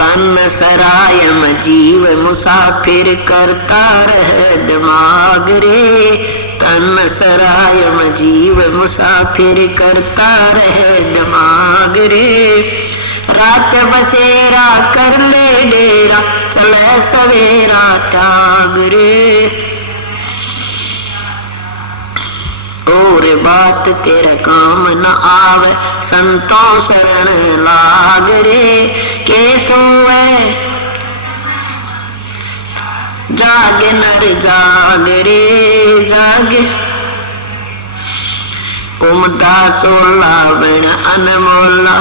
तन सरायम जीव मुसाफिर करता रह दिमाग रे, तन सरायम जीव मुसाफिर करता रह दिमाग रे। रात बसेरा कर ले डेरा, चले सवेरा त्याग रे। और बात तेरे काम न आवे, संतों शरण लाग रे। के सोवे जागे नर जाग रे, जागे उमदा चोला बिन अनमोला।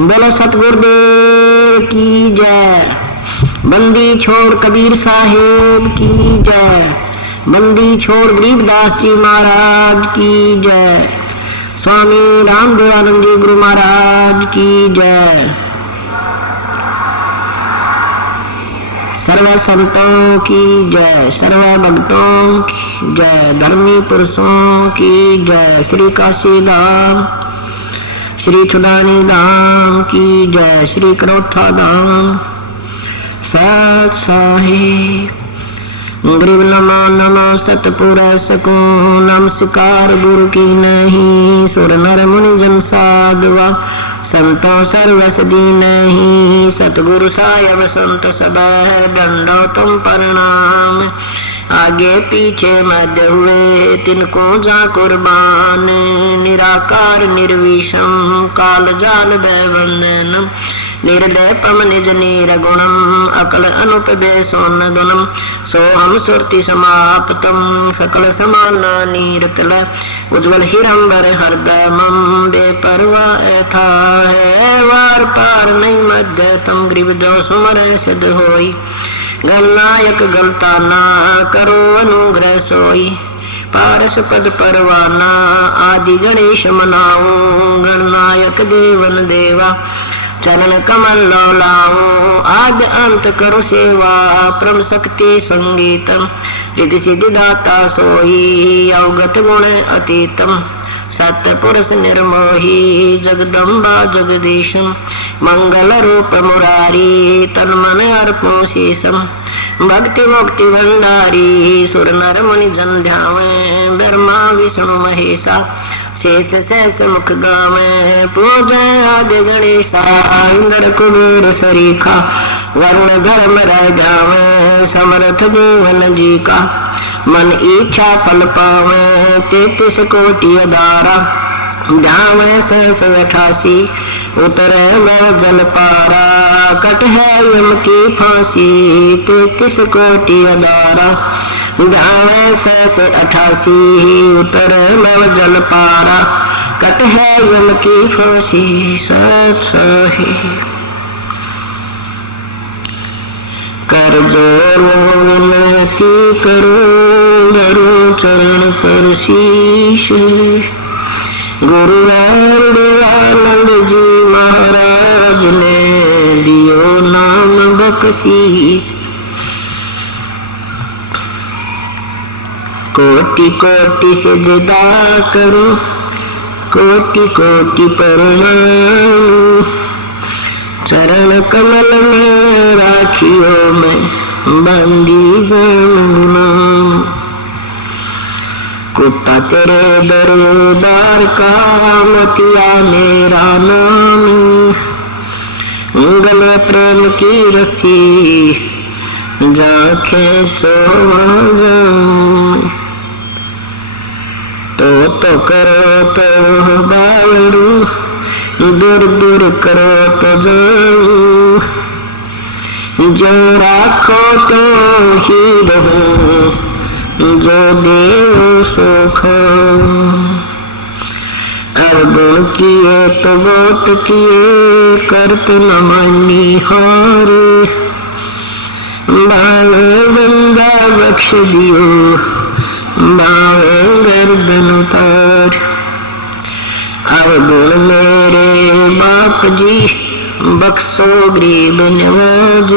बोलो सतगुरुदेव की जय। बंदी छोड़ कबीर साहेब की जय। बंदी छोड़ गरीबदास जी महाराज की जय। स्वामी रामदेवानंद जी गुरु महाराज की जय। सर्व संतों की जय, सर्व भक्तों की जय, धर्मी पुरुषों की जय। श्री काशी धाम, श्री छुडानी धाम की जय। श्री करोथा धाम सत साहिब। गरीब नमो नमो सतपुरुष को नमस्कार गुरु की नहीं। सुर नर मुनि जन साधुआ संतों सर्वसदी नहीं। सतगुरु साहेब संत सब दंडो तुम प्रणाम। आगे पीछे मध्य हुए तिनको जा कुर्बान। निराकार निर्विषम काल जाल भयवंदनम। निर्दयपम निज निर्गुणम अकल अनुपदेशोन गुणम। सोहम सुरति समाप्तम सकल समाना नीरतल। उज्ज्वल हिरंबर हृदयमम बेपरवाह था है। वार पार नहीं मध्य तम ग्रीव जो सुमर सिद्ध होई। गणनायक गलता ना करो अनुग्रह सोई। पारस पद परवाना आदि गणेश मनाओ। गणनायक देवन देवा चरण कमल लाओ। आद अंत करो सेवा परम शक्ति संगीतम। रिद्धि सिद्धि दाता सोई अवगत गुण अतीतम। सत्य पुरुष निर्मोही जगदम्बा जगदीशम। मंगल रूप मुरारी तन मन अर्पो शेषम। भक्ति मुक्ति भंडारी सुर नर मुनि जन ध्यावे। ब्रह्मा विष्णु महेशा शेष सहस मुख गावे। पूजय आदि गणेशा इंद्र कुबेर सरीखा। वर्ण धर्म रह जावे समर्थ जीवन जी का। मन इच्छा फल पावे 33 कोटि अदारा। जावे 688 उतरे मैं जल पारा। कट है यम की फांसी 33 कोटि अदारा। जावे 688 उतरे मैं जल पारा। कट है यम की फांसी सत साहिब। कर जोर विनती करो धरो चरण पर शीश। गुरु रामदेवानंद जी महाराज ने दियो नाम बख्शीश। कोटि कोटि सिजदा करो कोटि कोटि प्रणाम। चरण कमल में राखियो मैं बंदी जाऊं। कुत्ता तेरे दरबार का मतिया मेरा नाम। गले प्रेम की रस्सी जा खेचो जाऊं। तो करो तो बावरू दूर दूर करो तो जाऊं। जो राखो तो ही रहूं जो देव सुख। अर्जुन किए तो बहुत किए करत न मानी हार। बावे बंदा बख्श दियो बावे गर्दन उतार। अब बोल मेरे बाप जी बख्शो गरीब नवाज,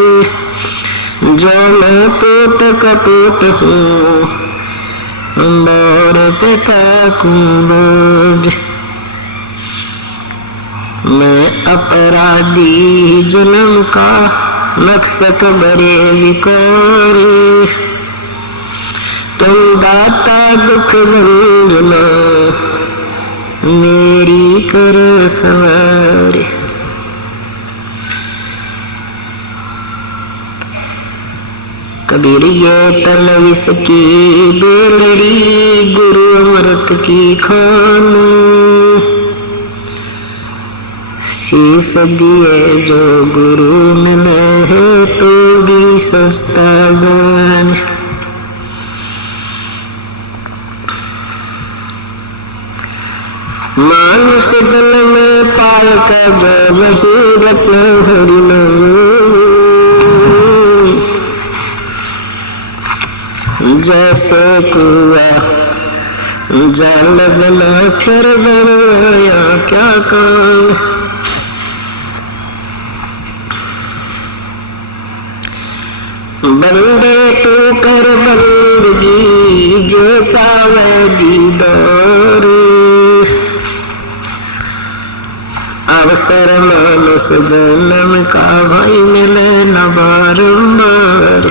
जो मैं पेट कपूट हूँ और पिता कुंज। मैं अपराधी जुल्म का नक्शत बड़े विकारी, तुम दाता दुख भंजना मेरी कर सवार। कबीर ये तलविस की बेलड़ी, गुरु अमृत की खान। शीश दिए जो गुरु मिले है तो भी सस्ता जान। मानुष जन्म पाल का जो नहीं रत्न हरिनाम, जैसे कुआ जल बना फिर बनाया क्या काम। बंदे तू कर बंदगी जो चावे दीदार, अवसर मानुष जन्म का भाई मिले न बारंबार।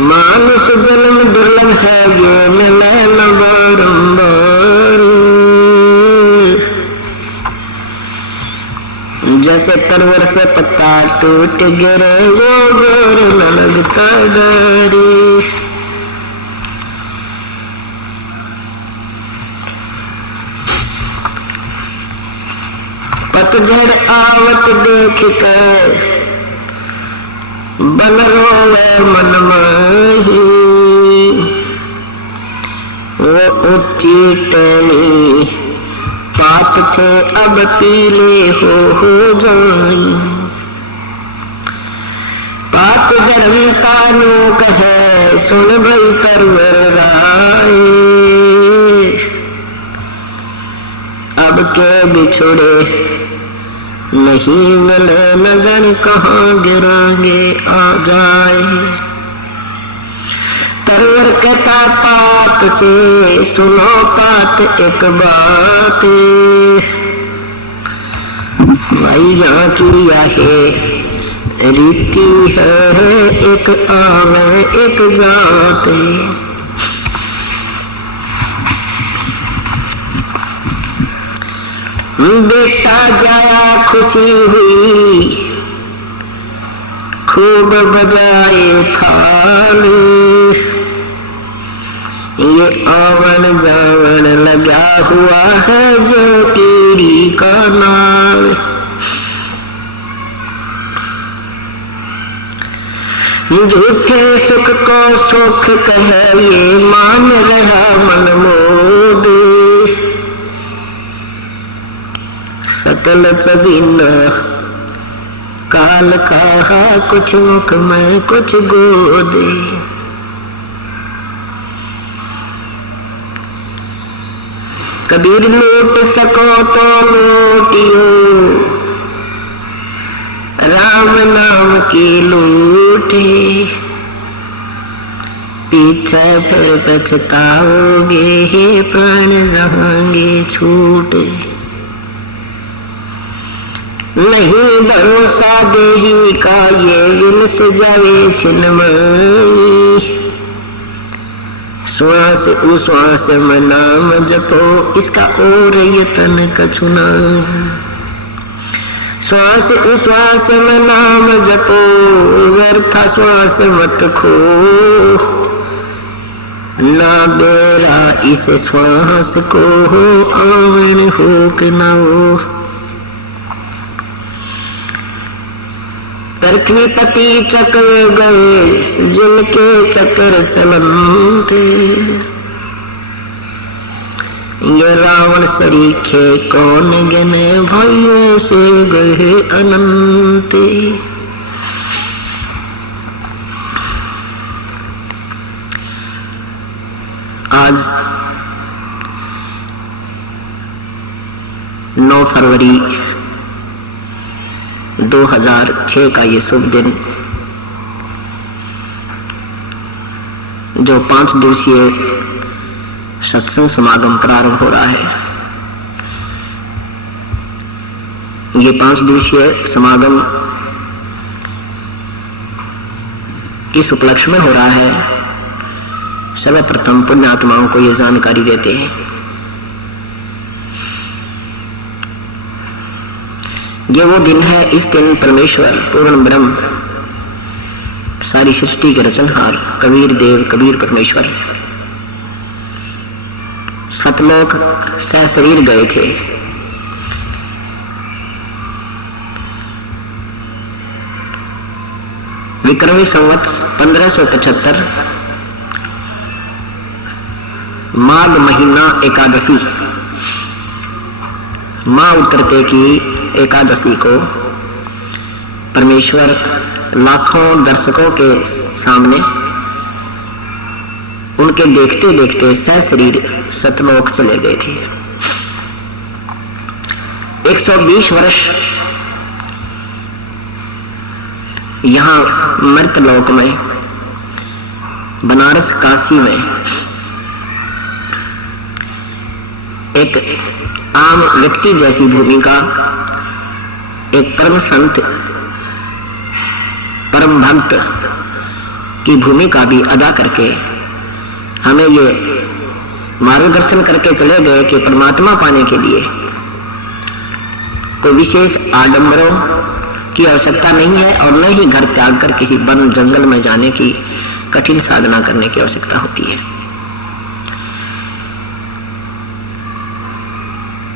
मानुष जन्म दुर्लभ है ये मिले न बारंबार। जैसे तरवर से पत्ता टूट गिरे वो गोर न लगता डरी। पतझड़ आवत देख कर बन रोवे मन माही, वो ऊंची टहनी पात थे अब पीले हो जाई। पात धर्म कानू कहे सुन भई तरवर राय, अब के बिछुड़े नहीं मिले लगन कहाँ गिरांगे आ जाए। तरवर कहता पात से सुनो पात एक बात, भाई यहाँ की है रीति है एक आवे एक जात। बेटा जाया खुशी हुई खूब बजाए थाल, ये आवन जावन लगा हुआ है जो कीड़ी का नाल। झूठे सुख को सुख कहे ये मान रहा मन मोद, सकल सदीना काल कहा कुछ मुख में कुछ गोद। कबीर लूट सको तो लूटियो राम नाम की लूटे, पीछे फिर पछताओगे प्राण रहेंगे छूटे। नहीं भरोसा देही का ये विलस जावे छिन्मयी, श्वास उश्वास में नाम जपो इसका और यतन कछुना। श्वास उश्वास में नाम जपो व्यर्थ श्वास मत खो, ना बेरा इस श्वास को हो आवन हो कि ना हो। पृथ्वीपति चक्र गए जिनके चक्र चलते, ये रावण सरीखे कौन गने भाइयों से गए अनंते। 9 फरवरी 2006 का ये शुभ दिन, जो 5 दिवसीय सत्संग समागम प्रारंभ हो रहा है। ये 5 दिवसीय समागम किस उपलक्ष्य में हो रहा है, सर्वप्रथम पुण्यात्माओं को ये जानकारी देते हैं। ये वो दिन है, इस दिन परमेश्वर पूर्ण ब्रह्म, सारी सृष्टि के रचनहार कबीर देव कबीर परमेश्वर सतलोक सशरीर गए थे। विक्रमी संवत 1575 माघ महीना एकादशी, माँ उतरते की एकादशी को परमेश्वर लाखों दर्शकों के सामने उनके देखते देखते सशरीर सतलोक चले गए थे। 120 वर्ष यहाँ मर्तलोक में, बनारस काशी में एक आम व्यक्ति जैसी भूमिका एक परम संत परम भक्त की भूमिका भी अदा करके हमें ये मार्गदर्शन करके चले गए कि परमात्मा पाने के लिए कोई विशेष आडंबरों की आवश्यकता नहीं है और न ही घर त्याग कर किसी वन जंगल में जाने की कठिन साधना करने की आवश्यकता होती है।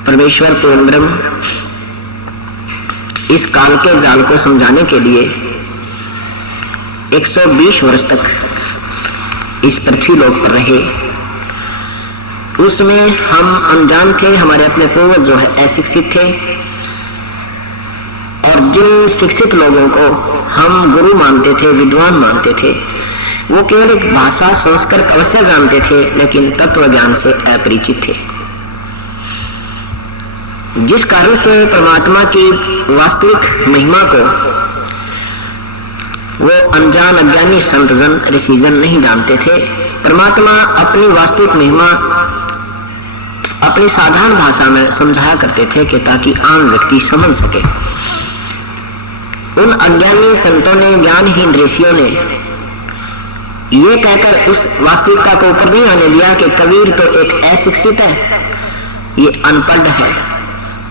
परमेश्वर पूर्ण ब्रह्म इस काल के जाल को समझाने के लिए 120 वर्ष तक इस पृथ्वी लोक पर रहे। उसमें हम अनजान थे, हमारे अपने पूर्वज जो है अशिक्षित थे, और जिन शिक्षित लोगों को हम गुरु मानते थे, विद्वान मानते थे, वो केवल एक भाषा संस्कृत अवश्य जानते थे लेकिन तत्व ज्ञान से अपरिचित थे। जिस कारण से परमात्मा की वास्तविक महिमा को वो अनजान अज्ञानी संतजन ऋषिजन नहीं जानते थे। परमात्मा अपनी वास्तविक महिमा अपनी साधारण भाषा में समझाया करते थे कि ताकि आम व्यक्ति समझ सके। उन अज्ञानी संतों ने, ज्ञानहीन ऋषियों ने ये कहकर उस वास्तविकता को ऊपर नहीं आने दिया कि कबीर तो एक अशिक्षित है, ये अनपढ़ है,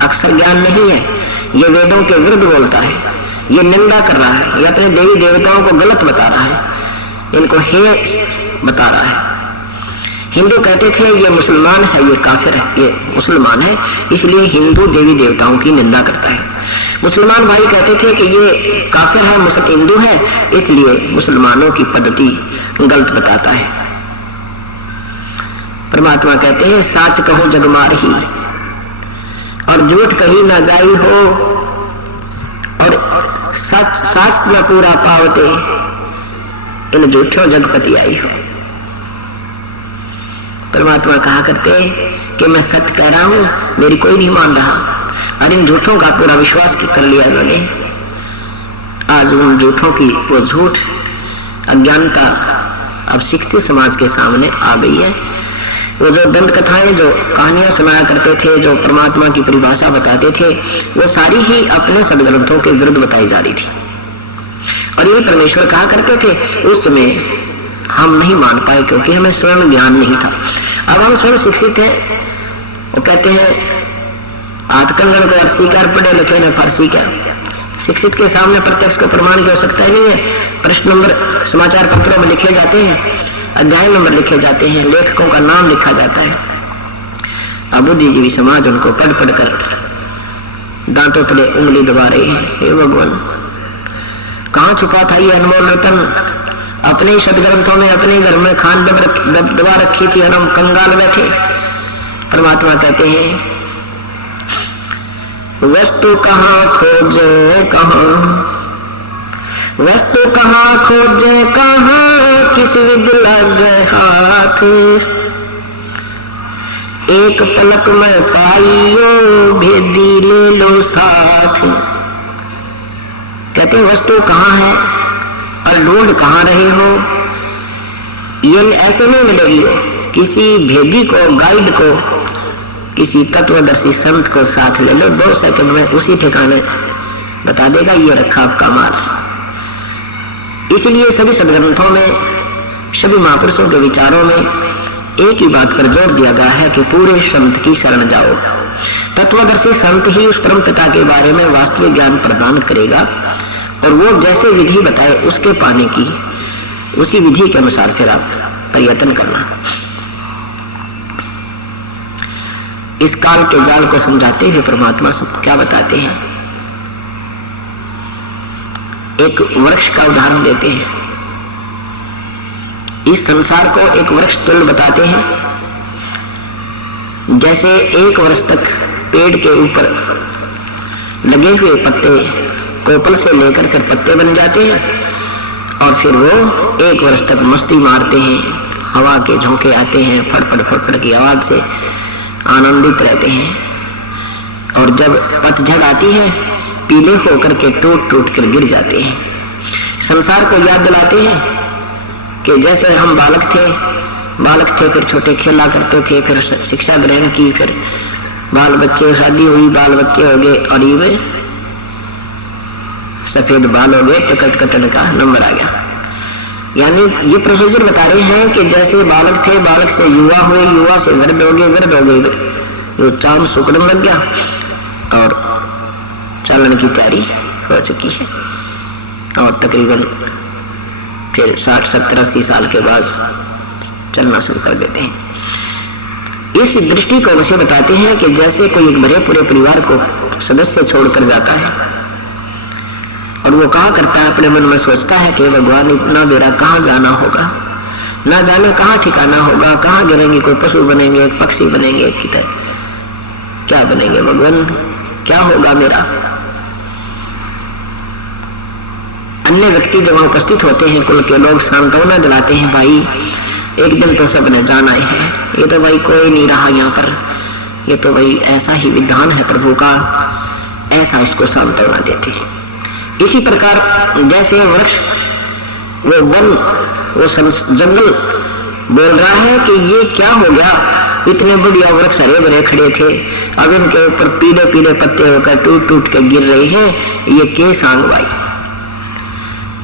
अक्षर ज्ञान नहीं है, ये वेदों के विरुद्ध बोलता है, ये निंदा कर रहा है, ये अपने देवी देवताओं को गलत बता रहा है, इनको हे बता रहा है। हिंदू कहते थे ये मुसलमान है, ये काफिर है, ये मुसलमान है, इसलिए हिंदू देवी देवताओं की निंदा करता है। मुसलमान भाई कहते थे कि ये काफिर है, हिंदू है, इसलिए मुसलमानों की पद्धति गलत बताता है। परमात्मा कहते हैं साच कहो जग मारही और झूठ कहीं ना जाई हो, और सच साच न पूरा पावते इन झूठों जगपति आई हो। परमात्मा कहा करते कि मैं सत्य कह रहा हूं, मेरी कोई नहीं मान रहा, और इन झूठों का पूरा विश्वास कर लिया इन्होंने। आज उन झूठों की वो झूठ अज्ञानता अब शिक्षित समाज के सामने आ गई है। वो जो दंत कथाएं, जो कहानियां सुनाया करते थे, जो परमात्मा की परिभाषा बताते थे, वो सारी ही अपने सदग्रंथों के विरुद्ध बताई जा रही थी। और ये परमेश्वर कहा करते थे, उस समय हम नहीं मान पाए क्योंकि हमें स्वयं ज्ञान नहीं था। अब हम स्वयं शिक्षित हैं। वो कहते हैं आतकंगन को अर्सी कर, पढ़े लिखे ने फारसी कर। शिक्षित के सामने प्रत्यक्ष को प्रमाण की आवश्यकता ही नहीं है। प्रश्न नंबर समाचार पत्रों में लिखे जाते हैं, अध्याय नंबर लिखे जाते हैं, लेखकों का नाम लिखा जाता है। अब बुद्धिजीवी समाज उनको पढ़ पढ़ कर दांतों तले उंगली दबा रही है। हे भगवान, कहाँ छुपा था ये अनमोल रतन? अपने ही सदग्रंथों में, अपने घर में खान दबा रखी थी और हम कंगाल बैठे। परमात्मा कहते हैं वस्तु कहाँ खोजे कहाँ, वस्तु कहाँ खोजे कहाँ, किस विद लग हाथ। एक पलक में पाइयो भेदी ले लो साथ। कहते वस्तु कहाँ है और ढूंढ कहाँ रहे हो, ये ऐसे नहीं मिलेगी। वो किसी भेदी को, गाइड को, किसी तत्वदर्शी संत को साथ ले लो, 2 सेकंड में उसी ठिकाने बता देगा ये रखा आपका माल। इसलिए सभी सदग्रंथों में, सभी महापुरुषों के विचारों में एक ही बात पर जोर दिया गया है कि पूरे संत की शरण जाओ। तत्वदर्शी संत ही उस परम पिता के बारे में वास्तविक ज्ञान प्रदान करेगा और वो जैसे विधि बताए उसके पाने की, उसी विधि के अनुसार फिर आप प्रयत्न करना। इस काल के जाल को समझाते हुए परमात्मा सब क्या बताते हैं, एक वृक्ष का उदाहरण देते हैं। इस संसार को एक वृक्ष तुल्य बताते हैं। जैसे 1 वर्ष तक पेड़ के ऊपर लगे हुए पत्ते कोपल से लेकर कर पत्ते बन जाते हैं और फिर वो 1 वर्ष तक मस्ती मारते हैं, हवा के झोंके आते हैं, फड़फड़ फड़फड़ की आवाज से आनंदित रहते हैं। और जब पतझड़ आती है पीले होकर के टूट टूट कर गिर जाते हैं। संसार को याद दिलाते हैं कि जैसे हम बालक थे, फिर छोटे खेला करते थे, फिर शिक्षा ग्रहण की, फिर बाल बच्चे, शादी हुई, बाल बच्चे हो गए और ये सफेद बाल हो गए, टिकट कटन का नंबर आ गया। यानी ये प्रोसीजर बता रहे हैं कि जैसे बालक थे, बालक से युवा हुए, युवा से वृद्ध हो गए, वो चांद सुकड़न लग गया और चलन की तैयारी हो चुकी है और तकरीबन फिर 60, 70, 80 साल के बाद चलना शुरू कर देते हैं। इस दृष्टिकोण से बताते हैं कि जैसे कोई एक बड़े पूरे परिवार को सदस्य छोड़कर जाता है और वो कहा करता है, अपने मन में सोचता है कि भगवान इतना मेरा कहाँ जाना होगा, ना जाने कहाँ ठिकाना होगा, कहाँ गिरेंगे, कोई पशु बनेंगे, एक पक्षी बनेंगे, एक किधर क्या बनेंगे, भगवान क्या होगा मेरा। अन्य व्यक्ति जब उपस्थित होते हैं, कुल के लोग सांत्वना दिलाते हैं, भाई एक दिन तो सबने जाना है, ये तो भाई कोई नहीं रहा यहाँ पर, ये तो भाई ऐसा ही विधान है प्रभु का, ऐसा इसको सांत्वना देते हैं। इसी प्रकार जैसे वृक्ष, वो वन, वो जंगल बोल रहा है कि ये क्या हो गया, इतने बढ़िया वृक्ष हरे भरे खड़े थे, अब इनके ऊपर पीले पीले पत्ते होकर टूट टूट के गिर रहे हैं, ये के सांग भाई।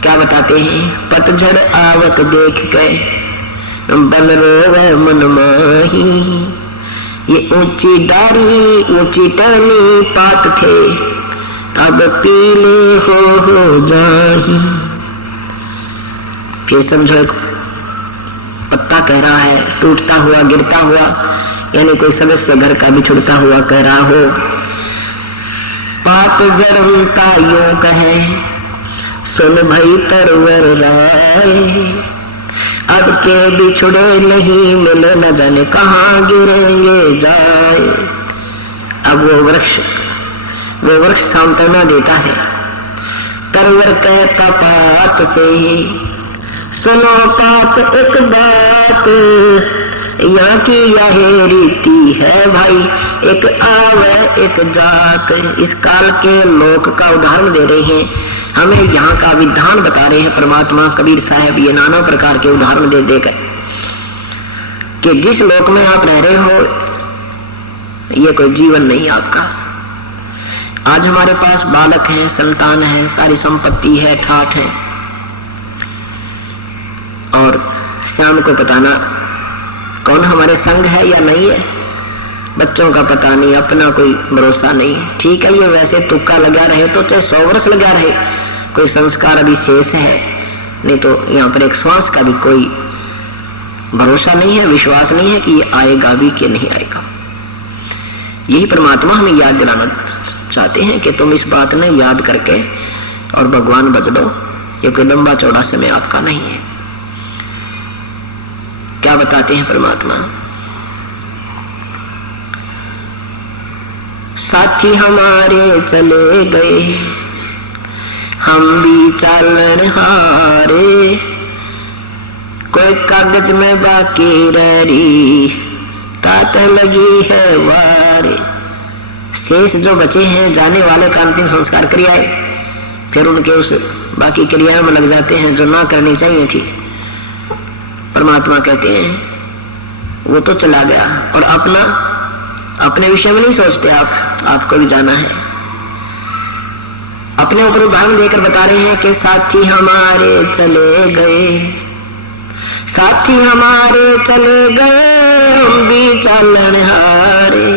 क्या बताते हैं, पतझड़ आवत देख के बन रोवे मन माही, ये ऊंची डारी ऊंची टहनी पात थे, अब पीले हो जाही। फिर समझो एक पत्ता कह रहा है, टूटता हुआ गिरता हुआ, यानी कोई सदस्य घर का बिछुड़ता हुआ कह रहा हो, पात जरूरता यूं कहे, सुन भई तरवर राय, अब के बिछुड़े नहीं मिले, न जाने कहाँ गिरेंगे जाए। अब वो वृक्ष सांत्वना देता है, तरवर कहता पात से, सुनो पात एक बात, यहाँ की यह रीति है भाई, एक आवे एक जात। इस काल के लोक का उदाहरण दे रहे हैं, हमें यहाँ का विधान बता रहे हैं परमात्मा कबीर साहब, ये नाना प्रकार के उदाहरण दे देकर कि जिस लोक में आप रह रहे हो ये कोई जीवन नहीं आपका। आज हमारे पास बालक है, संतान है, सारी संपत्ति है, ठाठ है, और शाम को बताना कौन हमारे संग है या नहीं है, बच्चों का पता नहीं, अपना कोई भरोसा नहीं। ठीक है, ये वैसे तुक्का लगा रहे तो चाहे 100 वर्ष लगा रहे, कोई संस्कार अभी शेष है, नहीं तो यहाँ पर एक श्वास का भी कोई भरोसा नहीं है, विश्वास नहीं है कि ये आएगा भी कि नहीं आएगा। यही परमात्मा हमें याद दिलाना चाहते हैं कि तुम इस बात ने याद करके और भगवान बच लो, ये कोई लंबा चौड़ा समय आपका नहीं है। क्या बताते हैं परमात्मा, साथी हमारे चले गए, हम भी चलन हारे, कोई कागज में बाकी रही, तात लगी है वार। शेष जो बचे हैं जाने वाले का अंतिम संस्कार क्रियाएं फिर उनके उस बाकी क्रियाओं में लग जाते हैं जो ना करनी चाहिए थी। परमात्मा कहते हैं वो तो चला गया और अपने विषय में नहीं सोचते आपको भी जाना है। अपने ऊपर उदाहरण देकर बता रहे हैं कि साथी हमारे चले गए, साथी हमारे चले गए, हम भी चालन हारे।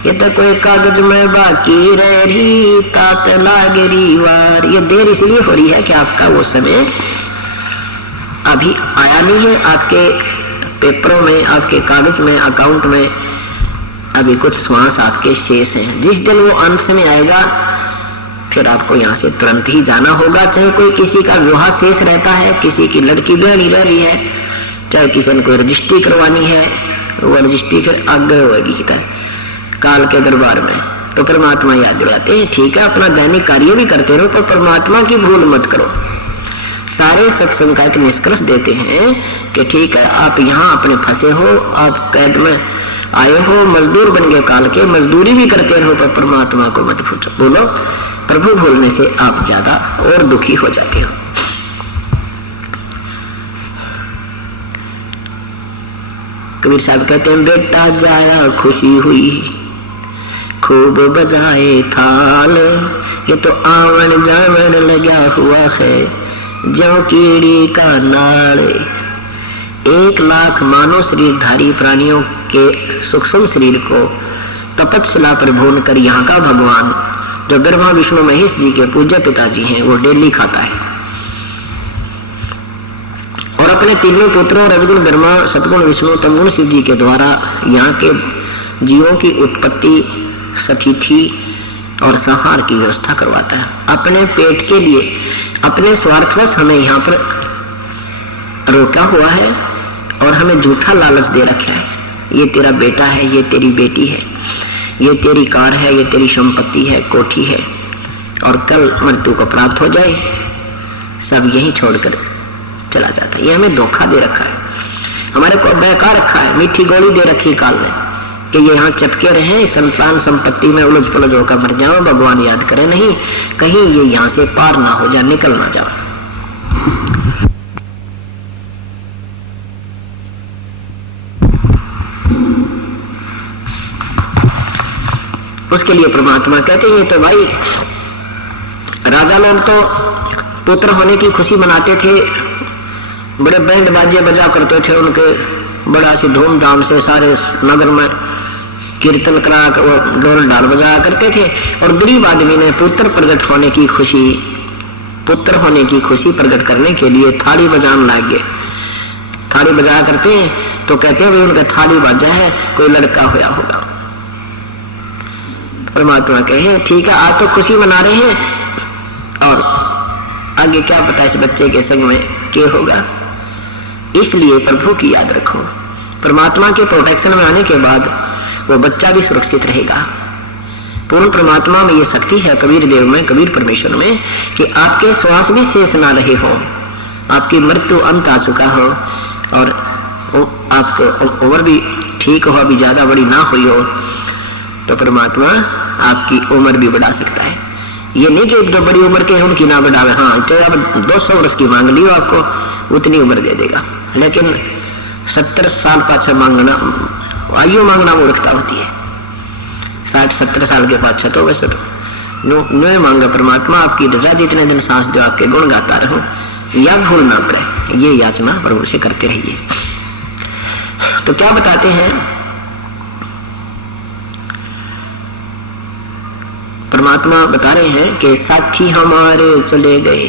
ये तो कोई कागज में बाकी रह रही, तात लागरी वार। ये देर इसलिए हो रही है कि आपका वो समय अभी आया नहीं है। आपके पेपरों में, आपके कागज में, अकाउंट में अभी कुछ श्वास आपके शेष हैं। जिस दिन वो अंत समय आएगा फिर आपको यहाँ से तुरंत ही जाना होगा। चाहे कोई किसी का विवाह शेष रहता है, किसी की लड़की बहनी रह रही है, चाहे किसी ने कोई रजिस्ट्री करवानी है, वो रजिस्ट्री फिर आगे होगी काल के दरबार में। तो परमात्मा याद दिलाते हैं ठीक है अपना दैनिक कार्य भी करते रहो पर परमात्मा की भूल मत करो। सारे सत्संग का एक निष्कर्ष देते हैं कि ठीक है आप यहाँ अपने फंसे हो, आप कैद में आए हो, मजदूर बन गए काल के, मजदूरी भी करते रहो पर परमात्मा को मत बोलो। प्रभु बोलने से आप ज्यादा और दुखी हो जाते हो। कबीर साहब कहते हैं बेटा जाया खुशी हुई, खूब बजाए थाल, ये तो आवन जावन लगा हुआ है जो कीड़ी का नाल। 1,00,000 मानव शरीरधारी प्राणियों के सूक्ष्म शरीर को तपतशिला पर भून कर यहाँ का भगवान जो ब्रह्मा विष्णु महेश जी के पूज्य पिताजी हैं वो डेली खाता है और अपने तीनों पुत्रों रजगुण ब्रह्मा सतगुण विष्णु तमगुण शिव जी के द्वारा यहाँ के जीवों की उत्पत्ति स्थिति और संहार की व्यवस्था करवाता है। अपने पेट के लिए अपने स्वार्थवश हमें यहाँ पर रोका हुआ है और हमें झूठा लालच दे रखा है। ये तेरा बेटा है, ये तेरी बेटी है, ये तेरी कार है, ये तेरी संपत्ति है, कोठी है, और कल मृत्यु को प्राप्त हो जाए सब यही छोड़कर चला जाता है। ये हमें धोखा दे रखा है, हमारे को बहका रखा है, मीठी गोली दे रखी काल में कि ये यहाँ चपके रहे, संतान संपत्ति में उलझ पुलझ होकर मर जाओ, भगवान याद करे नहीं, कहीं ये यहाँ से पार ना हो जाए, निकल ना जाओ। उसके लिए परमात्मा कहते हैं तो भाई राजा लोग तो पुत्र होने की खुशी मनाते थे, बड़े बैंड बाजे बजा करते थे, उनके बड़ा सी धूमधाम से सारे नगर में कीर्तन करा ढोल ढाल बजाया करते थे। और गरीब आदमी ने पुत्र प्रकट होने की खुशी, पुत्र होने की खुशी प्रकट करने के लिए थाली बजाने लग गए। थाली बजाया करते हैं तो कहते हैं उनका थाली बाजा है, कोई लड़का होया होगा। परमात्मा कहे ठीक है आज तो खुशी मना रहे हैं और आगे क्या पता इस बच्चे के संग में क्या होगा। इसलिए प्रभु की याद रखो। परमात्मा के प्रोटेक्शन में आने के बाद वो बच्चा भी सुरक्षित रहेगा। पूर्ण परमात्मा में ये शक्ति है, कबीर देव में, कबीर परमेश्वर में, कि आपके श्वास भी शेष ना रहे हो, आपकी मृत्यु अंत आ चुका हो और आपको उम्र भी ठीक हो, अभी ज्यादा बड़ी ना हुई हो, तो परमात्मा आपकी उम्र भी बढ़ा सकता है। ये नहीं कि जो बड़ी उम्र के हैं उनकी ना बढ़ावे, हाँ तो अब 200 वर्ष की मांग ली आपको उतनी उम्र दे देगा, लेकिन 70 साल पाछा मांगना, आयु मांगना मूर्खता होती है। 60-70 साल के पाछा तो वैसे नो मांगा परमात्मा आपकी रजा, जितने दिन सांस दो आपके गुण गाता रहो, या भूल ना पड़े, ये याचना प्रभु से करते रहिए। तो क्या बताते हैं परमात्मा, बता रहे हैं कि साथी हमारे चले गए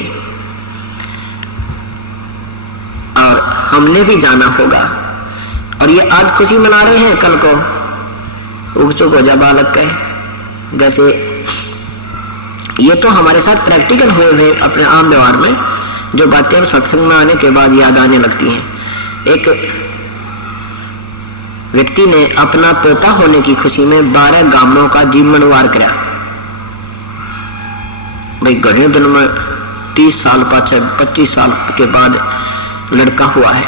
और हमने भी जाना होगा। और ये आज खुशी मना रहे हैं, कल को उग चुक हो जा बालक कहे। जैसे ये तो हमारे साथ प्रैक्टिकल हुए हुए अपने आम व्यवहार में जो बातें सत्संग में आने के बाद याद आने लगती हैं। एक व्यक्ति ने अपना पोता होने की खुशी में 12 गामों का जीवनवार कराया। भाई घने दिन में 30 साल पाछे 25 साल के बाद लड़का हुआ है,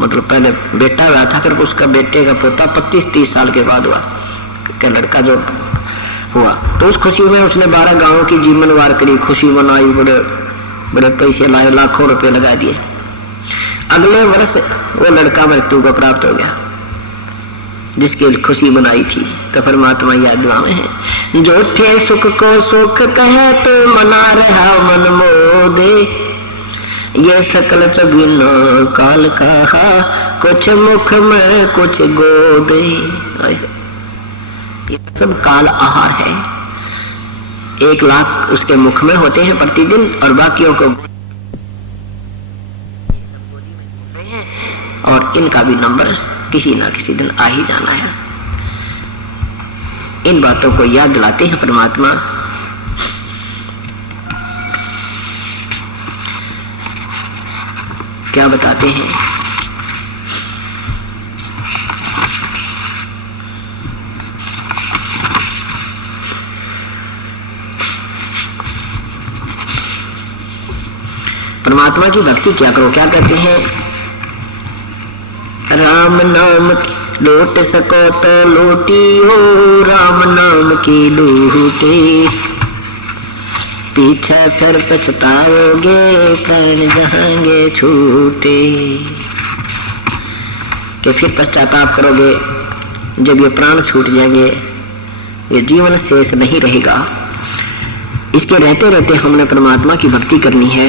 मतलब पहले बेटा हुआ था, फिर उसका बेटे का पोता 25-30 साल के बाद हुआ कि लड़का जो हुआ। तो उस खुशी में उसने 12 गांवों की जीवन वार करी, खुशी मनाई, बड़े बड़े पैसे लाए, लाखों रुपए लगा दिए। अगले वर्ष वो लड़का मृत्यु को प्राप्त हो गया जिसकी खुशी मनाई थी। तो परमात्मा याद दुआ में है, जो थे सुख को सुख कहे तो मना रहा मन मोदे, ये सकल सबिनो काल कहा, कुछ मुख में कुछ गोदे। ये सब काल आहार है। 1 लाख उसके मुख में होते हैं प्रतिदिन और बाकियों को, और इनका भी नंबर किसी ना किसी दिन आ ही जाना है। इन बातों को याद दिलाते हैं परमात्मा। क्या बताते हैं? परमात्मा की भक्ति क्या करो, क्या कहते हैं? राम नाम की लूट सको तो लूटियो, राम नाम की लूटे, पीछे फिर पछताओगे, प्राण जहांगे छूटे। कि फिर पश्चाताप करोगे जब ये प्राण छूट जाएंगे, ये जीवन शेष नहीं रहेगा। इसके रहते रहते हमने परमात्मा की भक्ति करनी है।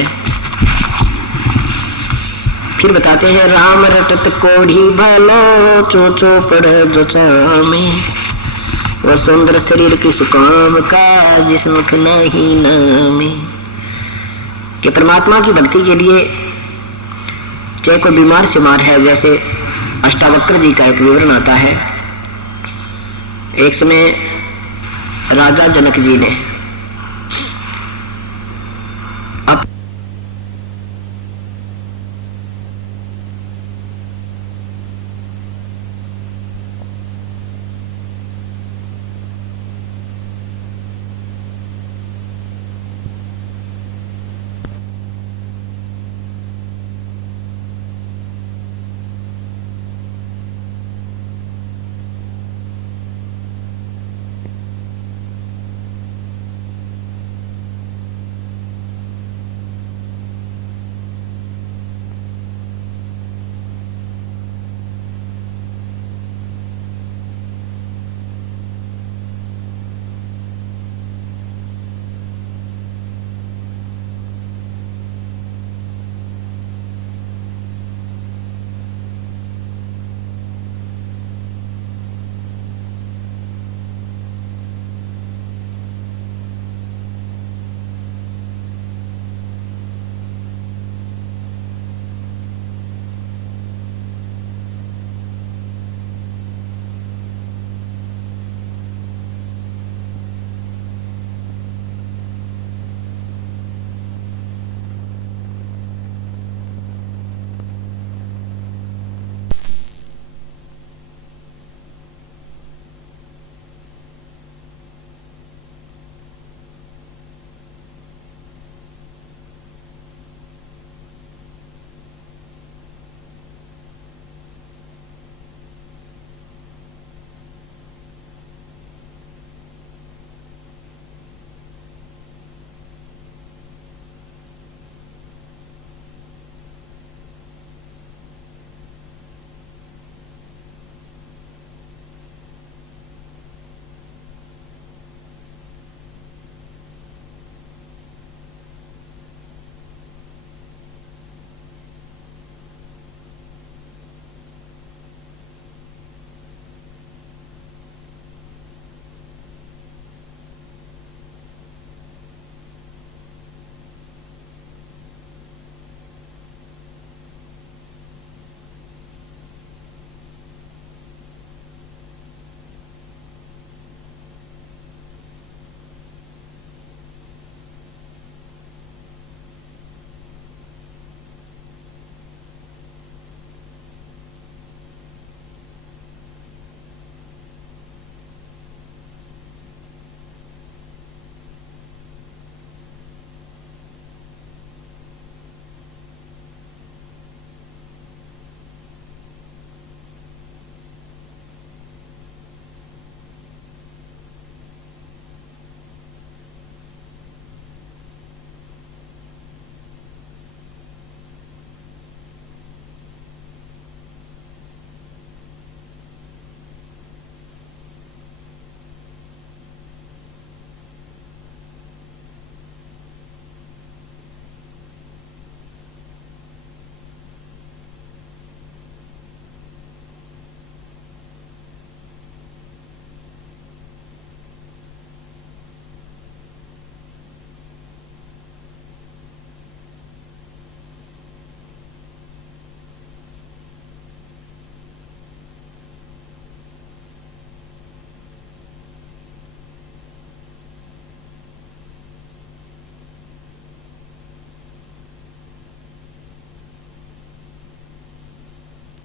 फिर बताते हैं, राम रटत कोढ़ी भलो, चो पढ़े जो चामे, वो सुंदर शरीर की सुकाम का, जिस मुख नहीं नामे। कि परमात्मा की भक्ति के लिए चाहे कोई बीमार शिमार है, जैसे अष्टावक्र जी का एक विवरण आता है। एक समय राजा जनक जी ने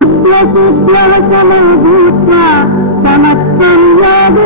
सिद्ध सिद्ध समभूत्वा समत्वं यादु